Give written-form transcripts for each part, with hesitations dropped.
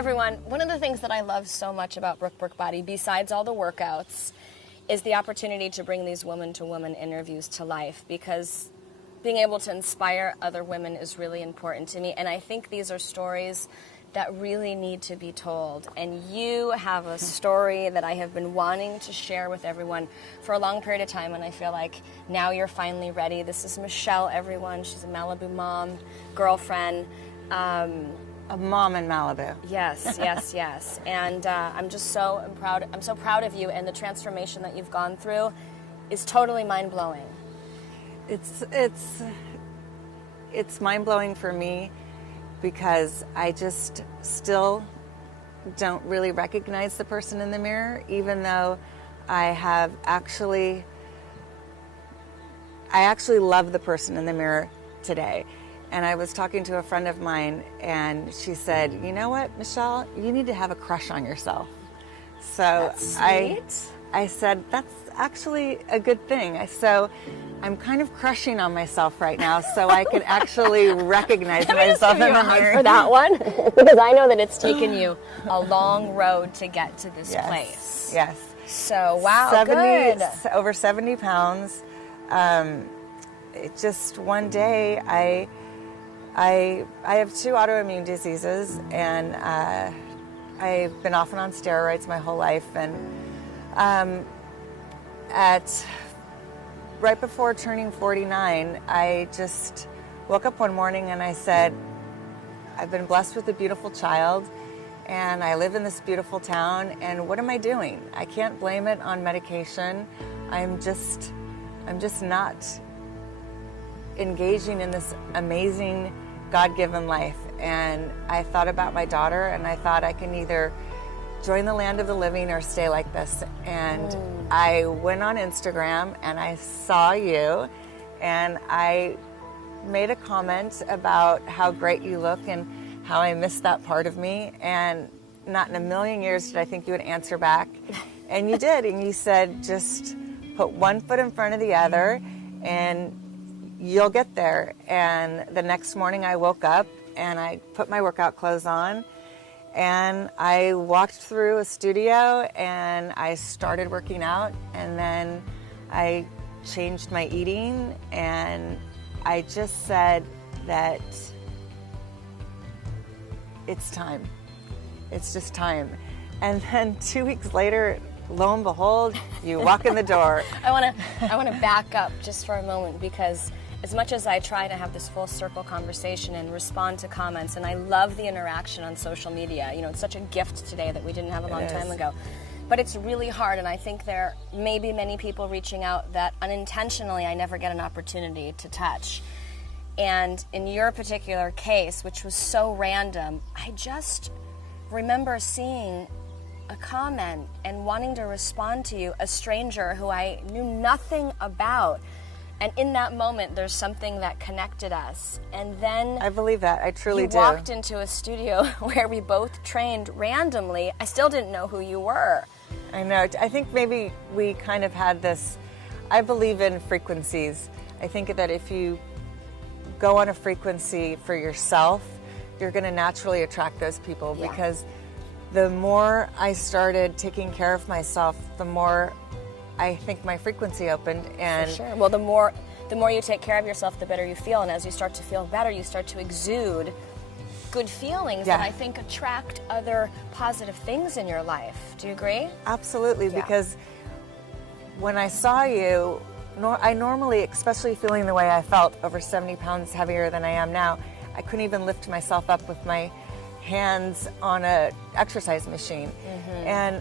everyone. One of the things that I love so much about Brooke Burke Body, besides all the workouts, is the opportunity to bring these woman-to-woman interviews to life, because being able to inspire other women is really important to me. And I think these are stories that really need to be told. And you have a story that I have been wanting to share with everyone for a long period of time, and I feel like now you're finally ready. This is Michelle, everyone. She's a Malibu mom, girlfriend. A mom in Malibu. Yes, yes, yes. And I'm just so proud. I'm so proud of you, and the transformation that you've gone through is totally mind-blowing. It's mind-blowing for me because I just still don't really recognize the person in the mirror, even though I actually love the person in the mirror today. And I was talking to a friend of mine, and she said, "You know what, Michelle? You need to have a crush on yourself." So That's sweet. I said, "That's actually a good thing." So I'm kind of crushing on myself right now, so I can actually recognize myself in the mirror. For that one, because I know that it's taken you a long road to get to this place. Yes. So wow, good. Over 70 pounds. Just one day, I have 2 autoimmune diseases, and I've been off and on steroids my whole life. And right before turning 49, I just woke up one morning and I said, I've been blessed with a beautiful child, and I live in this beautiful town, and what am I doing? I can't blame it on medication. I'm just not engaging in this amazing God-given life. And I thought about my daughter, and I thought I can either join the land of the living or stay like this. And I went on Instagram and I saw you, and I made a comment about how great you look and how I missed that part of me. And not in a million years did I think you would answer back. And you did, and you said, just put one foot in front of the other and you'll get there. And the next morning I woke up and I put my workout clothes on, and I walked through a studio and I started working out, and then I changed my eating, and I just said that it's time. It's just time. And then 2 weeks later, lo and behold, you walk in the door. I want to back up just for a moment, because as much as I try to have this full circle conversation and respond to comments, and I love the interaction on social media, you know, it's such a gift today that we didn't have a long time ago, but it's really hard, and I think there may be many people reaching out that unintentionally I never get an opportunity to touch. And in your particular case, which was so random, I just remember seeing a comment and wanting to respond to you, a stranger who I knew nothing about. And in that moment, there's something that connected us. And then I believe that. I truly do. You walked into a studio where we both trained randomly. I still didn't know who you were. I know. I think maybe we kind of had this, I believe in frequencies. I think that if you go on a frequency for yourself, you're going to naturally attract those people. Yeah. Because the more I started taking care of myself, the more I think my frequency opened. And for sure. Well, the more you take care of yourself, the better you feel. And as you start to feel better, you start to exude good feelings that I think attract other positive things in your life. Do you agree? Absolutely, because when I saw you, I normally, especially feeling the way I felt, over 70 pounds heavier than I am now, I couldn't even lift myself up with my hands on a exercise machine. And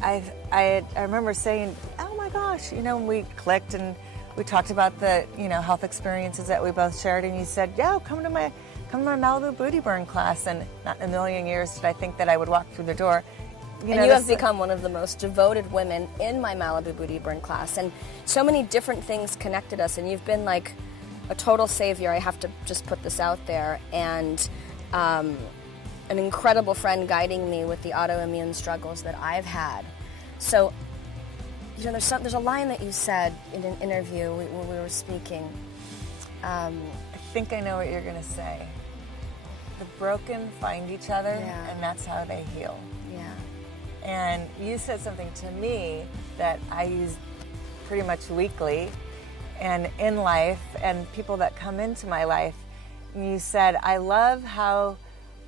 I remember saying, oh my gosh, you know, when we clicked and we talked about the, you know, health experiences that we both shared, and you said, yeah, come to my Malibu booty burn class. And not in a million years did I think that I would walk through the door. You have become one of the most devoted women in my Malibu booty burn class, and so many different things connected us, and you've been like a total savior. I have to just put this out there, and an incredible friend guiding me with the autoimmune struggles that I've had. So, you know, there's a line that you said in an interview when we were speaking. I think I know what you're going to say. the broken find each other, Yeah. and that's how they heal. Yeah. And you said something to me that I use pretty much weekly and in life, and people that come into my life. And you said, I love how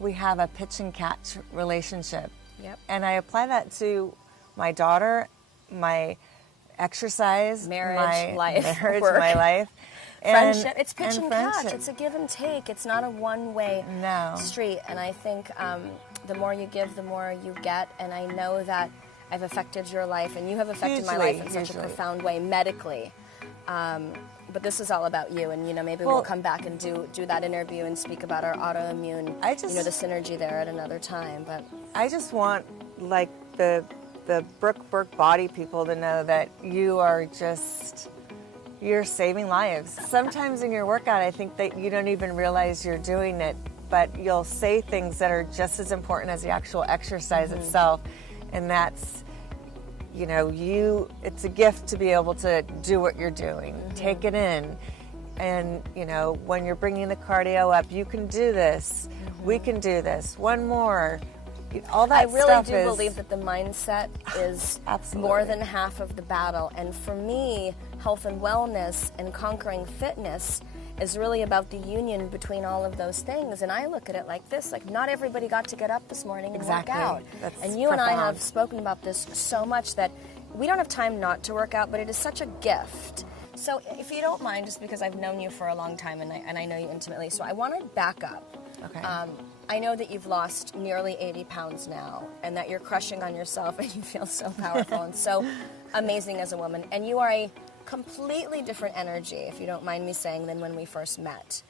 we have a pitch and catch relationship. Yep. And I apply that to my daughter, my exercise, Marriage, my life, marriage, work. my life. Friendship, it's pitch and catch. friendship. It's a give and take. It's not a one-way No. street. And I think the more you give, the more you get. And I know that I've affected your life, and you have affected my life in such a Hugely. profound way medically. But this is all about you, and maybe we'll come back and do that interview and speak about our autoimmune, the synergy there at another time. But I just want, like, the Brooke Burke body people to know that you're saving lives. Sometimes in your workout, I think that you don't even realize you're doing it, but you'll say things that are just as important as the actual exercise itself. And that's, it's a gift to be able to do what you're doing, take it in. And, when you're bringing the cardio up, you can do this, we can do this, one more. All that I really stuff do believe that the mindset is more than half of the battle. And for me, health and wellness and conquering fitness is really about the union between all of those things. And I look at it like this, like not everybody got to get up this morning and work out. And you and I have spoken about this so much that we don't have time not to work out, but it is such a gift. So if you don't mind, just because I've known you for a long time and I know you intimately, so I want to back up. Okay. I know that you've lost nearly 80 pounds now, and that you're crushing on yourself, and you feel so powerful and so amazing as a woman. And you are a completely different energy, if you don't mind me saying, than when we first met.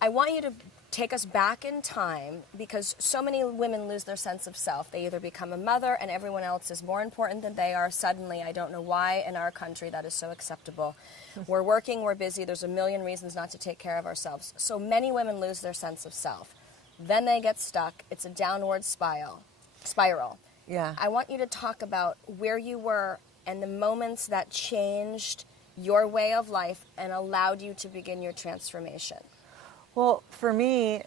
I want you to take us back in time, because so many women lose their sense of self. They either become a mother and everyone else is more important than they are. Suddenly, I don't know why in our country that is so acceptable. We're working, we're busy, there's a million reasons not to take care of ourselves. So many women lose their sense of self. Then they get stuck. It's a downward spiral. Yeah. I want you to talk about where you were and the moments that changed your way of life and allowed you to begin your transformation. Well, for me,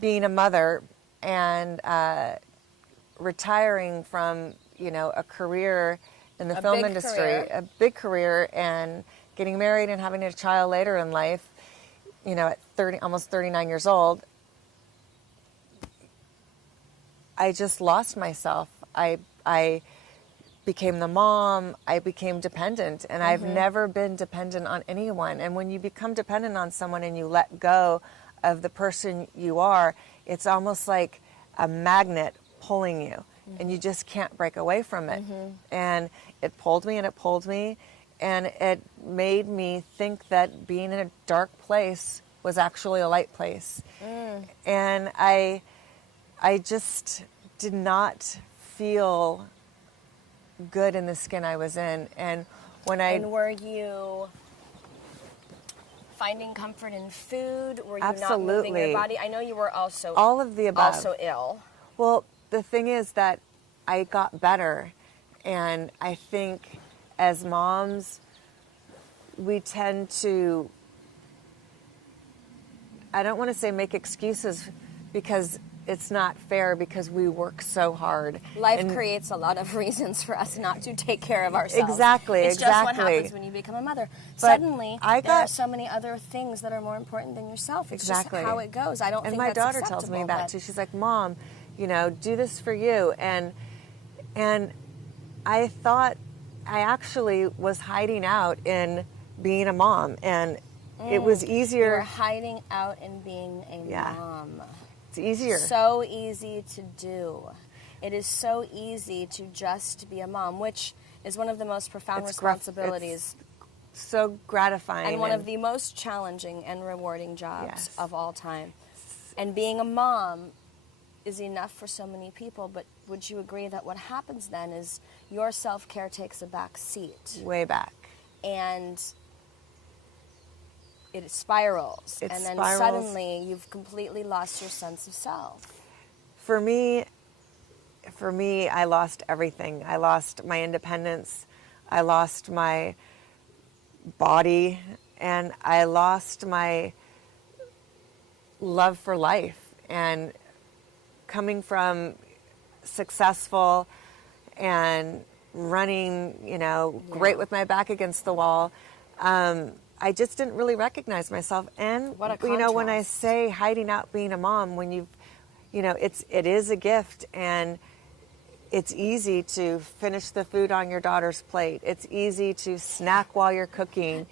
being a mother and retiring from, a career in the film industry, a big career, and getting married and having a child later in life, at almost 39 years old, I just lost myself. I became the mom, I became dependent, and I've never been dependent on anyone. And when you become dependent on someone and you let go of the person you are, it's almost like a magnet pulling you, and you just can't break away from it. And it pulled me and it pulled me, and it made me think that being in a dark place was actually a light place. And I just did not feel good in the skin I was in. And were you finding comfort in food? Were you not moving your body? I know you were also all of the above. Also ill. Well, the thing is that I got better, and I think as moms, we tend to, I don't want to say make excuses, because it's not fair, because we work so hard. Life creates a lot of reasons for us not to take care of ourselves. Exactly. It's just what happens when you become a mother. But suddenly, there are so many other things that are more important than yourself. It's just how it goes. I don't think that's acceptable. And my daughter tells me that too. She's like, Mom, do this for you. And I thought I actually was hiding out in being a mom, and it was easier. You were hiding out in being a mom. It's easier. So easy to do. It is so easy to just be a mom, which is one of the most profound responsibilities. It's so gratifying. And one of the most challenging and rewarding jobs of all time. And being a mom is enough for so many people, but would you agree that what happens then is your self-care takes a back seat? Way back. And it spirals. And then suddenly you've completely lost your sense of self. For me, I lost everything. I lost my independence. I lost my body, and I lost my love for life. And coming from successful and running, great with my back against the wall, I just didn't really recognize myself. And what a when I say hiding out being a mom, when it is a gift, and it's easy to finish the food on your daughter's plate. It's easy to snack while you're cooking.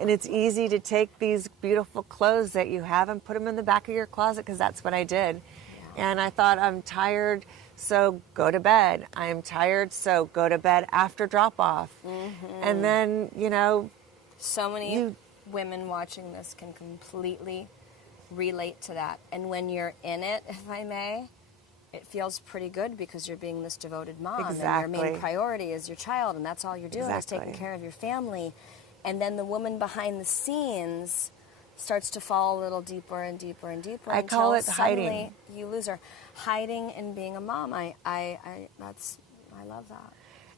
And it's easy to take these beautiful clothes that you have and put them in the back of your closet, because that's what I did. And I thought, I'm tired, so go to bed. I'm tired, so go to bed after drop off. And then, so many women watching this can completely relate to that. And when you're in it, if I may, it feels pretty good, because you're being this devoted mom. Exactly. And your main priority is your child, and that's all you're doing is taking care of your family. And then the woman behind the scenes starts to fall a little deeper and deeper and deeper. I call it suddenly hiding. You lose her. Hiding and being a mom. I love that.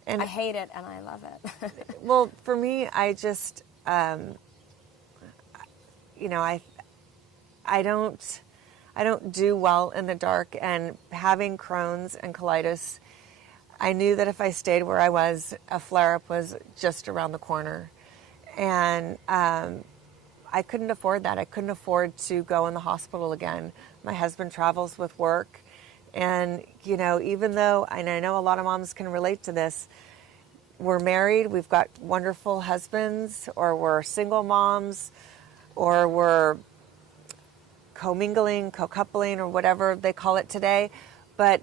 And I hate it, and I love it. Well, for me, I just, I don't do well in the dark, and having Crohn's and colitis, I knew that if I stayed where I was, a flare-up was just around the corner. And I couldn't afford that. I couldn't afford to go in the hospital again. My husband travels with work. And, even though, and I know a lot of moms can relate to this, we're married, we've got wonderful husbands, or we're single moms, or we're commingling, co-coupling, or whatever they call it today. But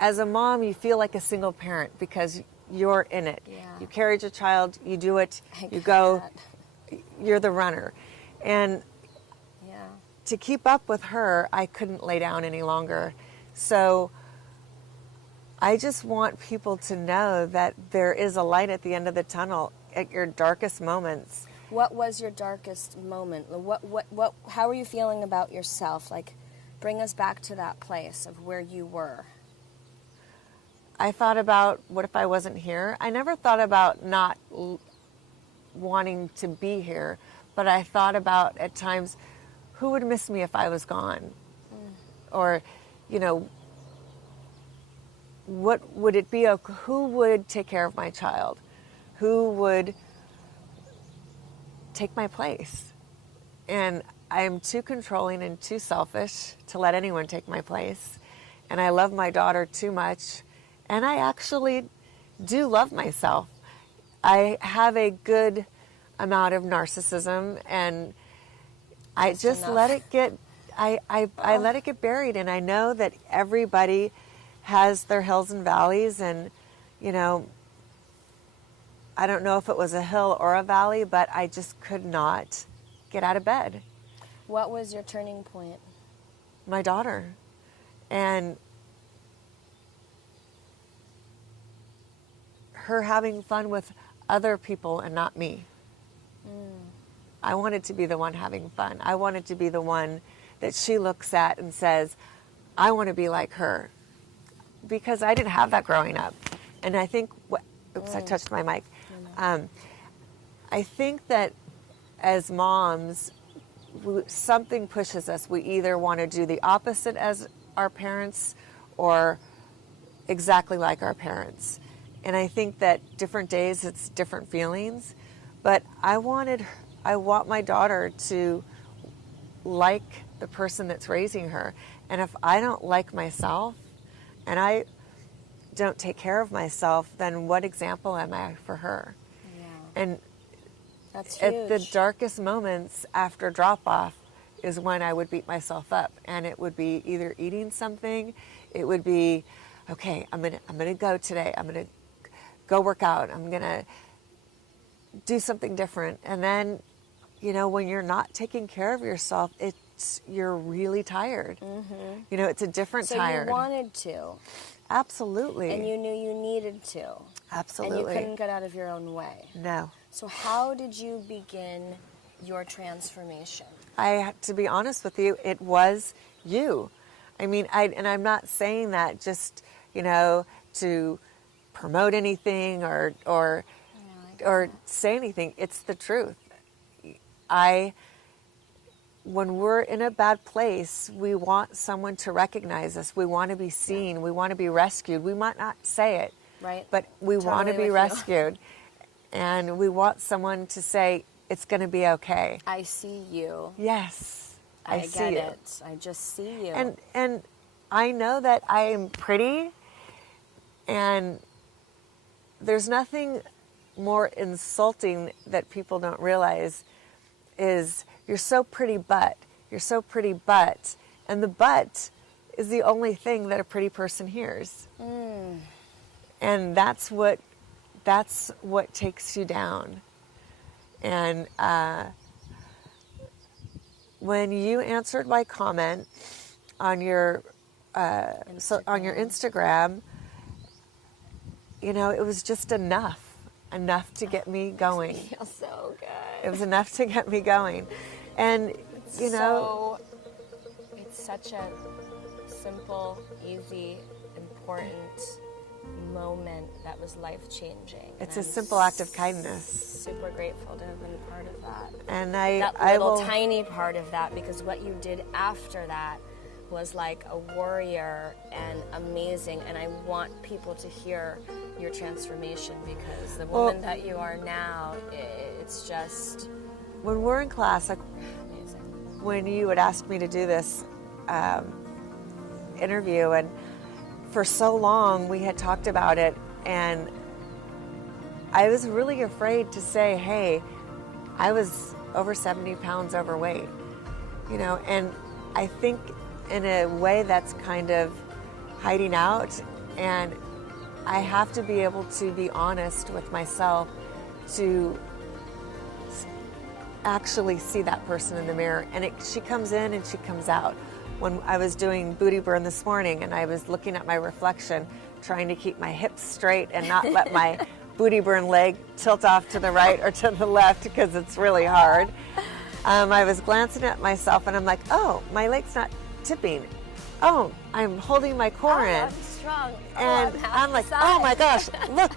as a mom, you feel like a single parent because you're in it. Yeah. You carried your child, you do it, you go, you're the runner. And to keep up with her, I couldn't lay down any longer. So I just want people to know that there is a light at the end of the tunnel at your darkest moments. What was your darkest moment? How were you feeling about yourself? Like, bring us back to that place of where you were. I thought about, what if I wasn't here? I never thought about not wanting to be here, but I thought about, at times, who would miss me if I was gone? Or, what would it be? Who would take care of my child? Who would take my place? And I am too controlling and too selfish to let anyone take my place. And I love my daughter too much. And I actually do love myself. I have a good amount of narcissism, and I just let it get, I let it get buried. And I know that everybody has their hills and valleys, and, I don't know if it was a hill or a valley, but I just could not get out of bed. What was your turning point? My daughter. And her having fun with other people and not me. I wanted to be the one having fun. I wanted to be the one that she looks at and says, I want to be like her. Because I didn't have that growing up. And I think, oops, I touched my mic. I think that as moms, something pushes us. We either want to do the opposite as our parents or exactly like our parents. And I think that different days it's different feelings. But I want my daughter to like the person that's raising her. And if I don't like myself and I don't take care of myself, then what example am I for her? Yeah. And that's huge. At the darkest moments after drop-off is when I would beat myself up. And it would be either eating something, it would be, okay, I'm gonna go today. I'm gonna go work out. I'm gonna do something different. And then, when you're not taking care of yourself, you're really tired. Mm-hmm. It's a different tired. So you wanted to. Absolutely. And you knew you needed to. Absolutely. And you couldn't get out of your own way. No. So how did you begin your transformation? To be honest with you, it was you. I mean, and I'm not saying that just, to promote anything or say anything. It's the truth. when we're in a bad place, we want someone to recognize us. We want to be seen. We want to be rescued. We might not say it, Right. but we want to Totally be with you. rescued. And we want someone to say, it's going to be okay. I see you. Yes, I see get you. it. I just see you. And I know that I am pretty, and there's nothing more insulting that people don't realize is you're so pretty but, you're so pretty but, and the but is the only thing that a pretty person hears. And that's what takes you down. And when you answered my comment on your on your Instagram, you know, it was just enough to get me going. It feels so good. It was enough to get me going. And, you know, it's such a simple, easy, important moment that was life-changing. it's a simple act of kindness. Super grateful to have been part of that. And That I little will, tiny part of that, because what you did after that was like a warrior and amazing, and I want people to hear your transformation, because the woman that you are now, it's just when we're in class, like amazing. when you would ask me to do this interview, and for so long we had talked about it, and I was really afraid to say, hey, I was over 70 pounds overweight, you know, and I think in a way that's kind of hiding out, and I have to be able to be honest with myself to actually see that person in the mirror. And she comes in and she comes out. When I was doing booty burn this morning and I was looking at my reflection, trying to keep my hips straight and not let my booty burn leg tilt off to the right or to the left, because it's really hard. I was glancing at myself and I'm like, oh, my leg's not tipping. Oh, I'm holding my core in. I'm strong. And I'm like, oh my gosh, look,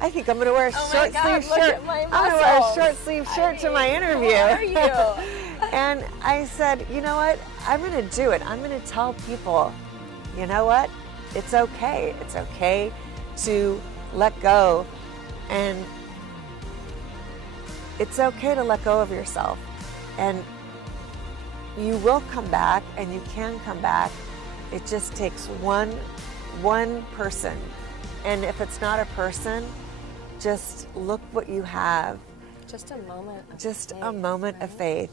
I think I'm going to wear a short sleeve shirt. I'm going to wear a short sleeve shirt to my interview. Who are you? And I said, you know what? I'm going to do it. I'm going to tell people, you know what? It's okay. It's okay to let go. And it's okay to let go of yourself. And you will come back, and you can come back. It just takes one person. And if it's not a person, just look what you have. Just a moment of Just faith, a moment of right? faith.